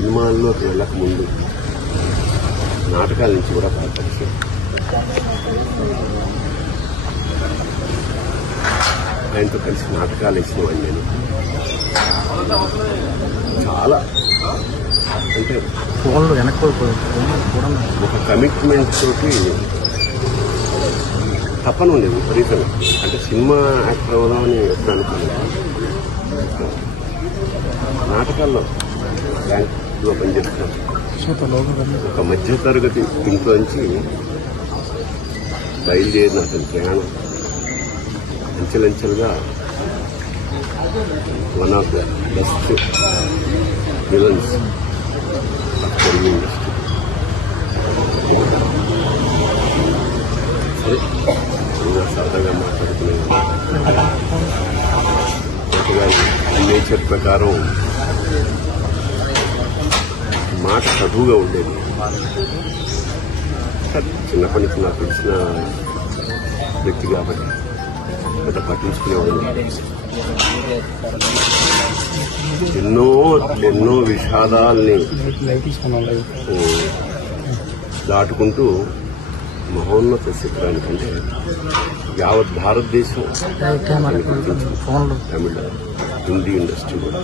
సినిమాల్లోకి వెళ్ళక ముందు నాటకాల నుంచి కూడా బాగా పరిచయం. ఆయనతో కలిసి నాటకాలు వేసినవాడిని నేను. చాలా అంటే ఫోన్లు వెనక్కి ఒక కమిట్మెంట్ తోటి తప్పన ఉండేది విపరీతంగా. అంటే సినిమా యాక్టర్ అవుదామని ఎప్పుడు అనుకున్నాను. నాటకాల్లో బ్యాంకులో పనిచేస్తున్నాను. ఒక మధ్యతరగతి ఇంట్లోంచి బయలుదేరిన అతని ప్రయాణం అంచెలంచెలుగా one of the best villains of Telugu industry. సరే ఇంకా సరదాగా మాట్లాడుకునేది. నేచర్ ప్రకారం మాట చదువుగా ఉండేది. చిన్నప్పటి నుంచి నాకు తెలిసిన వ్యక్తి కాబట్టి పెద్ద పట్టించుకునేవాడు. ఎన్నో విషాదాల్ని దాటుకుంటూ మహోన్నత శిఖరానికంటే యావత్ భారతదేశం తమిళ హిందీ ఇండస్ట్రీ కూడా